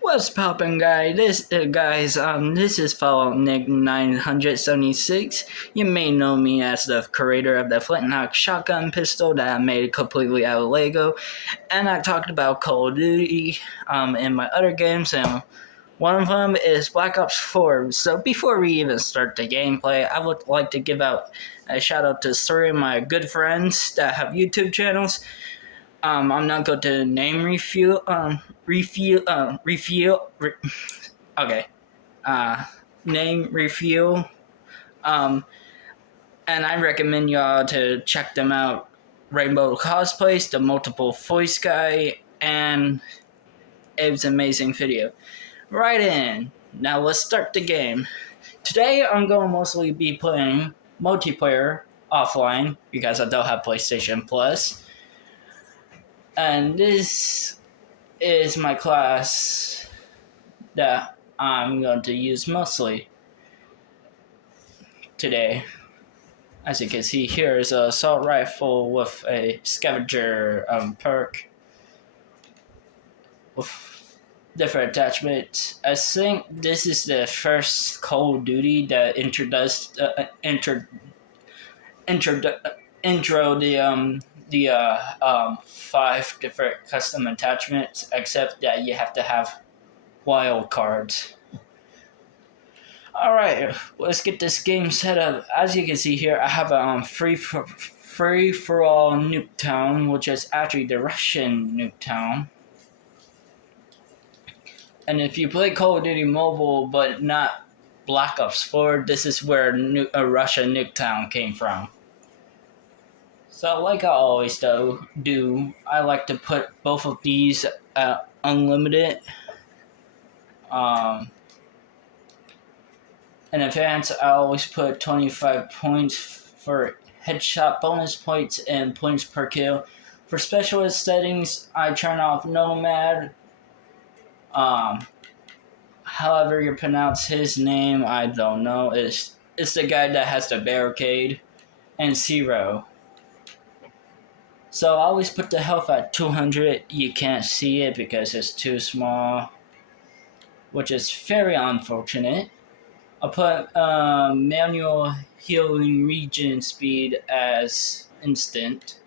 What's poppin', guys? This is fellow Nick 976. You may know me as the creator of the Flintlock shotgun pistol that I made completely out of Lego, and I talked about Call of Duty in my other games, and one of them is Black Ops 4. So before we even start the gameplay, I would like to give out a shout out to three of my good friends that have YouTube channels. I'm not going to name okay. Name refuel. Um, and I recommend y'all to check them out. Rainbow Cosplays, the multiple voice guy, and Abe's amazing video. Right in. Now let's start the game. Today I'm going to mostly be playing multiplayer offline because I don't have PlayStation Plus. And this is my class that I'm going to use mostly today. As you can see here is a assault rifle with a scavenger perk with different attachments. I think this is the first Call of Duty that intro the 5 different custom attachments, except that you have to have wild cards. Alright, let's get this game set up. As you can see here, I have a free for all Nuketown, which is actually the Russian Nuketown. And if you play Call of Duty Mobile but not Black Ops 4, this is where Russia Nuketown came from. So like I always do, I like to put both of these at unlimited. In advance, I always put 25 points for headshot bonus points and points per kill. For specialist settings, I turn off Nomad. However you pronounce his name, I don't know. It's the guy that has the barricade. And Zero. So I always put the health at 200. You can't see it because it's too small, which is very unfortunate. I'll put manual healing regen speed as instant.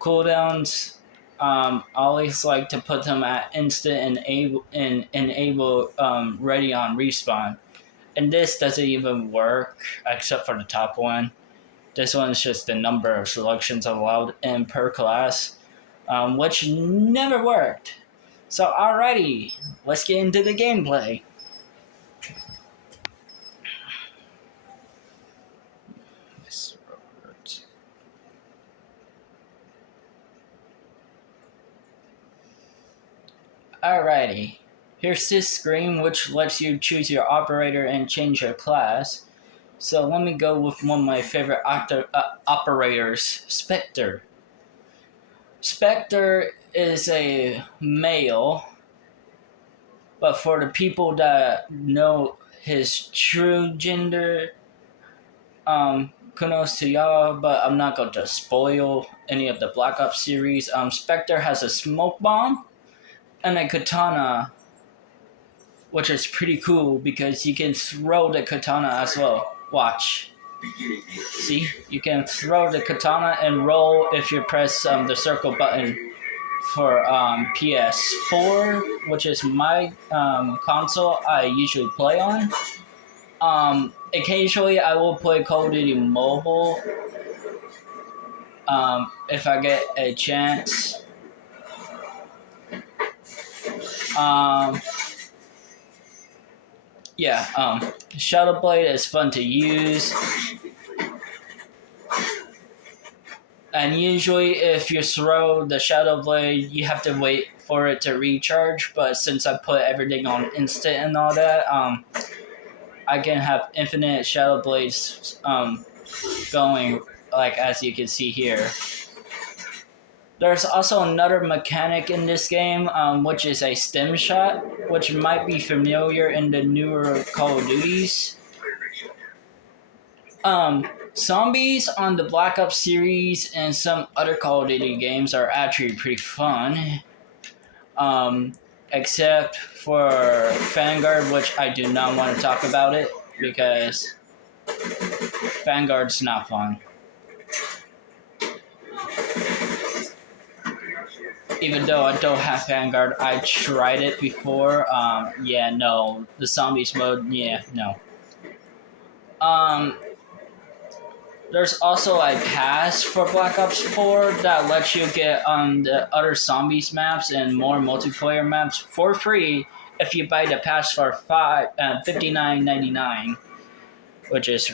Cooldowns, I always like to put them at instant and enable ready on respawn. And this doesn't even work except for the top one. This one's just the number of selections allowed in per class, which never worked. So alrighty, let's get into the gameplay. Alrighty, here's this screen which lets you choose your operator and change your class. So let me go with one of my favorite operators, Spectre. Spectre is a male, but for the people that know his true gender, kudos to y'all, but I'm not going to spoil any of the Black Ops series. Spectre has a smoke bomb and a katana, which is pretty cool because you can throw the katana as well. Watch. See? You can throw the katana and roll if you press the circle button for PS4, which is my console I usually play on. Occasionally I will play Call of Duty Mobile if I get a chance. Shadow Blade is fun to use. And usually if you throw the Shadow Blade, you have to wait for it to recharge. But since I put everything on instant and all that, I can have infinite Shadow Blades going, like as you can see here. There's also another mechanic in this game, which is a stem shot, which might be familiar in the newer Call of Duties. Zombies on the Black Ops series and some other Call of Duty games are actually pretty fun. except for Vanguard, which I do not want to talk about it because Vanguard's not fun. Even though I don't have Vanguard, I tried it before. Yeah, no, the zombies mode. Yeah, no. Um, there's also a pass for Black Ops 4 that lets you get the other zombies maps and more multiplayer maps for free if you buy the pass for $59.99, which is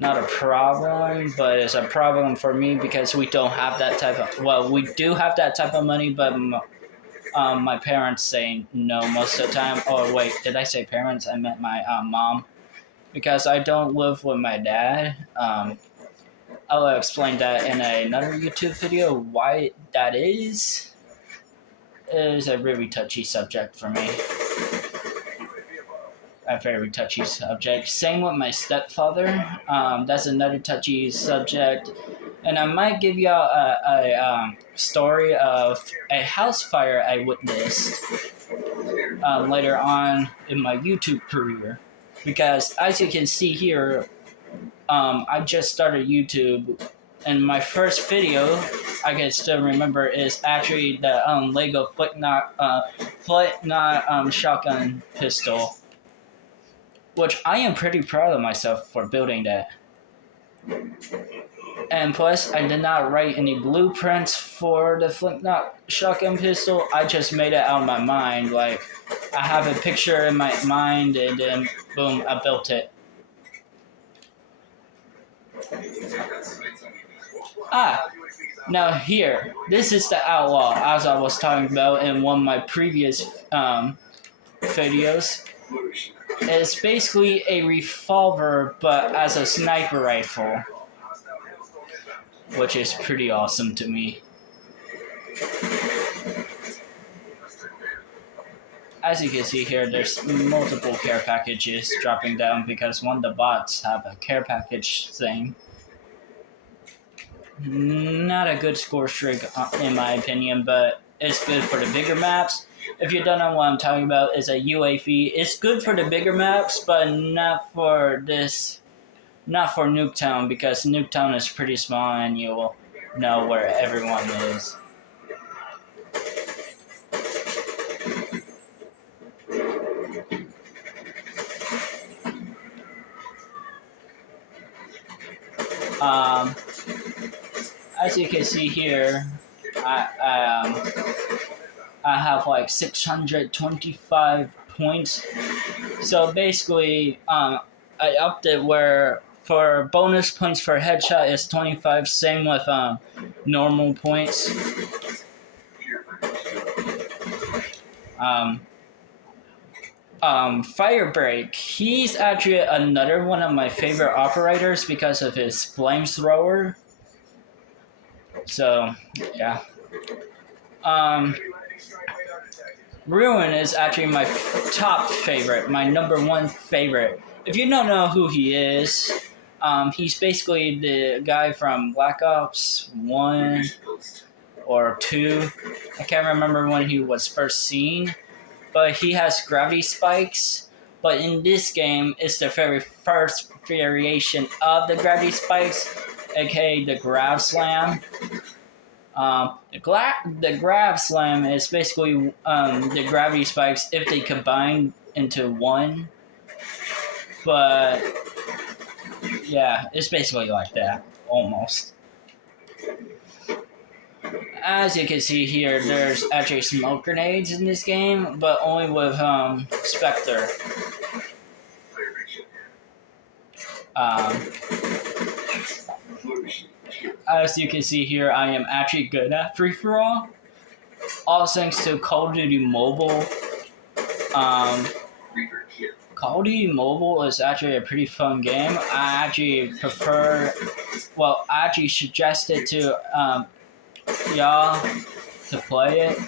not a problem, but it's a problem for me because we don't have that type of. Well, we do have that type of money, but my parents say no most of the time. Oh wait, did I say parents? I meant my mom, because I don't live with my dad. I'll explain that in another YouTube video. Why that is a really touchy subject for me. A very touchy subject. Same with my stepfather. That's another touchy subject. And I might give y'all a story of a house fire I witnessed later on in my YouTube career. Because as you can see here, I just started YouTube, and my first video I can still remember is actually the Lego flint-knot shotgun pistol, which I am pretty proud of myself for building that. And plus, I did not write any blueprints for the flint-knot shotgun pistol. I just made it out of my mind. Like, I have a picture in my mind, and then boom, I built it. Now here, this is the Outlaw, as I was talking about in one of my previous videos. It's basically a revolver, but as a sniper rifle, which is pretty awesome to me. As you can see here, there's multiple care packages dropping down because one of the bots have a care package thing. Not a good score streak in my opinion, but it's good for the bigger maps. If you don't know what I'm talking about, it's a UAV. It's good for the bigger maps, but not for Nuketown, because Nuketown is pretty small and you will know where everyone is. As you can see here, I have like 625 points. So basically, I upped it where for bonus points for headshot is 25. Same with normal points. Firebreak. He's actually another one of my favorite operators because of his flamethrower. So, yeah. Ruin is actually my top favorite, my number one favorite. If you don't know who he is, he's basically the guy from Black Ops 1 or 2. I can't remember when he was first seen. But he has gravity spikes. But in this game, it's the very first variation of the gravity spikes, aka the Grav Slam. The Grav Slam is basically the gravity spikes if they combine into one. But yeah, it's basically like that, almost. As you can see here, there's actually smoke grenades in this game, but only with Spectre. As you can see here, I am actually good at free-for-all. All thanks to Call of Duty Mobile. Call of Duty Mobile is actually a pretty fun game. I actually suggest it to y'all to play it.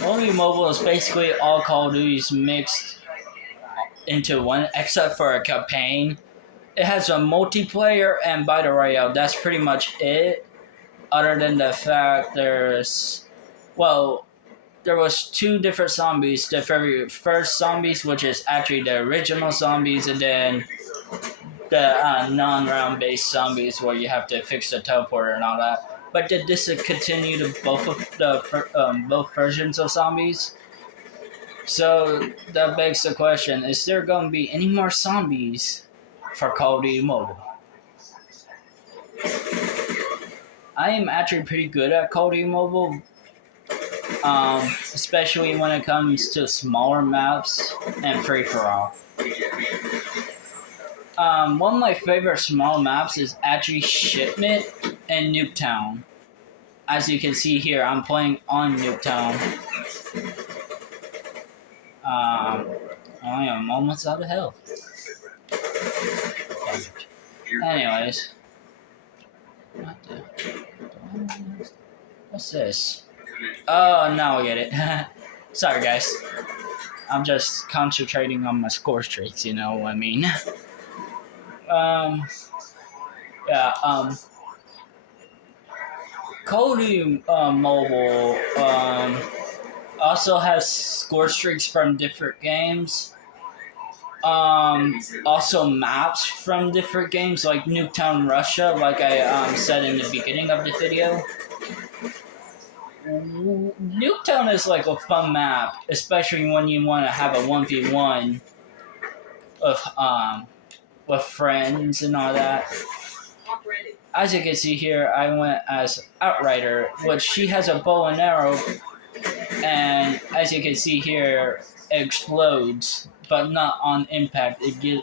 Call of Duty Mobile is basically all Call of Duties mixed into one, except for a campaign. It has a multiplayer and battle royale. That's pretty much it. Other than the fact there was two different zombies. The very first zombies, which is actually the original zombies, and then the non-round based zombies where you have to fix the teleporter and all that. But did this continue to both of the both versions of zombies? So that begs the question: is there going to be any more zombies for Call of Duty Mobile? I am actually pretty good at Call of Duty Mobile, especially when it comes to smaller maps and free for all. One of my favorite small maps is actually Shipment and Nuketown. As you can see here, I'm playing on Nuketown. I am almost out of health. Anyways. What's this? Oh, now I get it. Sorry, guys. I'm just concentrating on my score streaks, you know what I mean? Yeah, Call of Duty Mobile also has score streaks from different games. Also maps from different games, like Nuketown Russia, like I said in the beginning of the video. Nuketown is like a fun map, especially when you want to have a 1v1 with friends and all that. As you can see here, I went as Outrider, which she has a bow and arrow, and as you can see here, it explodes, but not on impact. You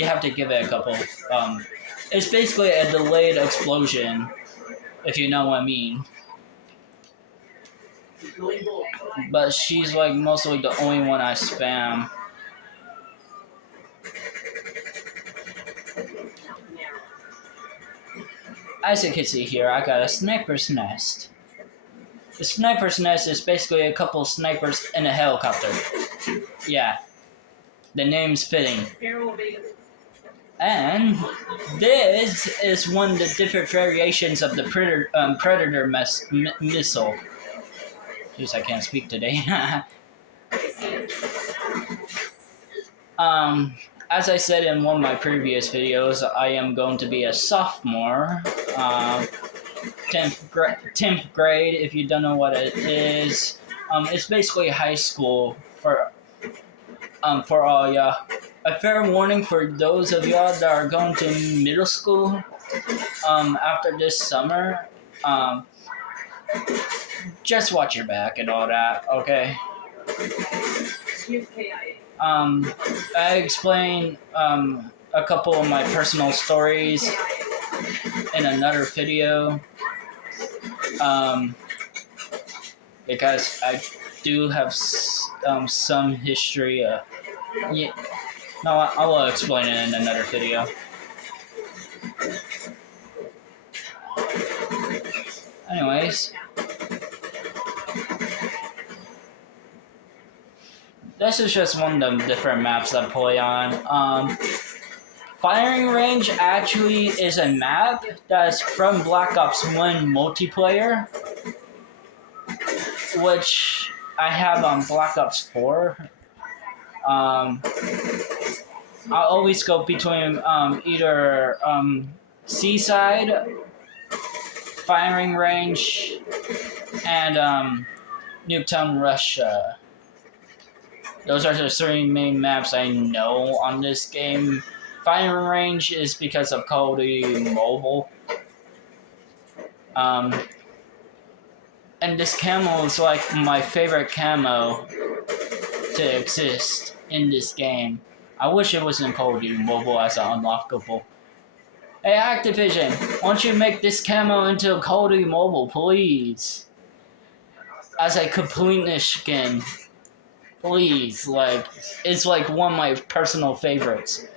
have to give it a couple. It's basically a delayed explosion, if you know what I mean. But she's like mostly the only one I spam. As you can see here, I got a sniper's nest. The sniper's nest is basically a couple snipers in a helicopter. Yeah, the name's fitting. And this is one of the different variations of the Predator missile. Jeez, I can't speak today. As I said in one of my previous videos, I am going to be a sophomore. 10th grade, if you don't know what it is. It's basically high school for all y'all. A fair warning for those of y'all that are going to middle school after this summer. Just watch your back and all that, okay? I explained a couple of my personal stories in another video, because I do have some history. Yeah, no, I will explain it in another video. Anyways. This is just one of the different maps I play on. Firing Range actually is a map that's from Black Ops 1 multiplayer, which I have on Black Ops 4. I always go between either Seaside, Firing Range, and Nuketown Russia. Those are the three main maps I know on this game. Firing Range is because of Call of Duty Mobile. And this camo is like my favorite camo to exist in this game. I wish it was in Call of Duty Mobile as an unlockable. Hey Activision, why don't you make this camo into a Call of Duty Mobile, please? As a completeness skin. Please, like, it's like one of my personal favorites.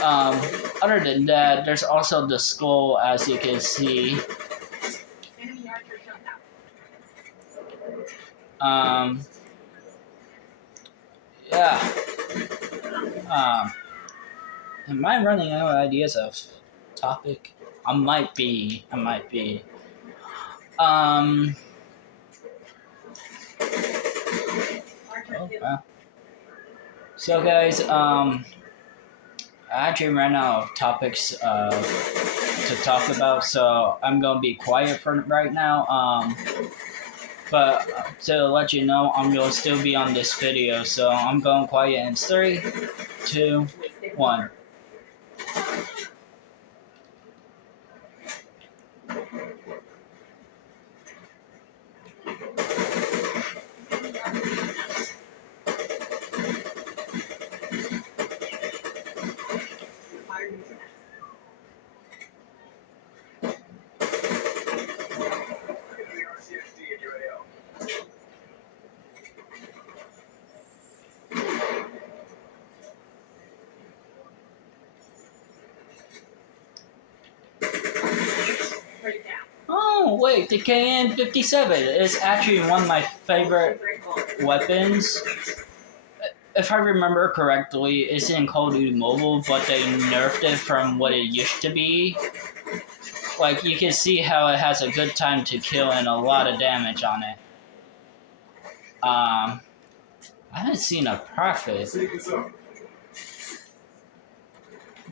Other than that, there's also the skull, as you can see. Yeah. Am I running out of ideas of topic? I might be. Oh, wow. So guys, I actually ran out of topics to talk about, so I'm gonna be quiet for right now. But to let you know, I'm gonna still be on this video, so I'm going quiet in 3, 2, 1. Oh wait, the KN-57 is actually one of my favorite weapons. If I remember correctly, it's in Call of Duty Mobile, but they nerfed it from what it used to be. Like, you can see how it has a good time to kill and a lot of damage on it. I haven't seen a profit.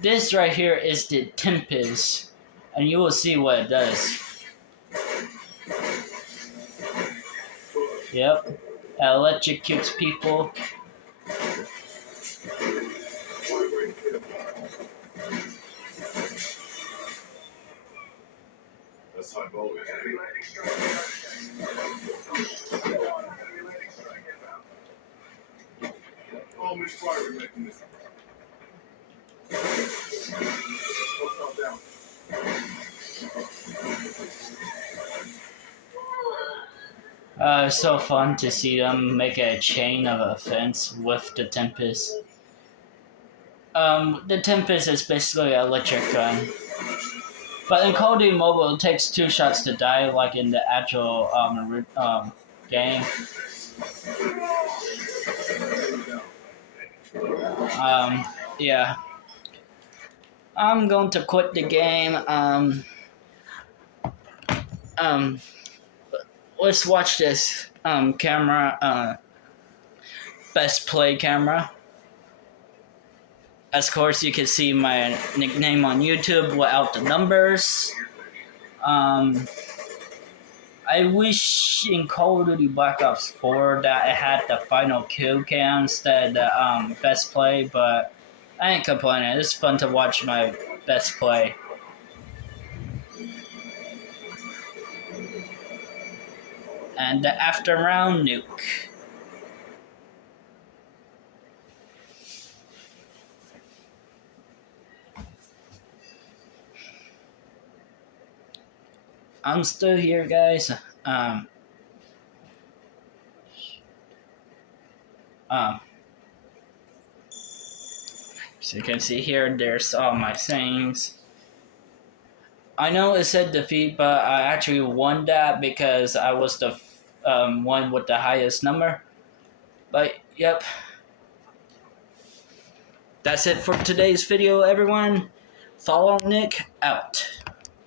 This right here is the Tempest, and you will see what it does. Yep, it electrocutes people. It's so fun to see them make a chain of offense with the Tempest. The Tempest is basically an electric gun. But in Call of Duty Mobile, it takes 2 shots to die, like in the actual game. Yeah. I'm going to quit the game. Let's watch this camera. Best play camera. Of course, you can see my nickname on YouTube without the numbers. I wish in Call of Duty Black Ops 4 that it had the final kill cam instead of best play, but I ain't complaining. It's fun to watch my best play. And the after round nuke. I'm still here, guys. So you can see here, there's all my sayings. I know it said defeat, but I actually won that because I was the one with the highest number. But, yep. That's it for today's video, everyone. Follow Nick out.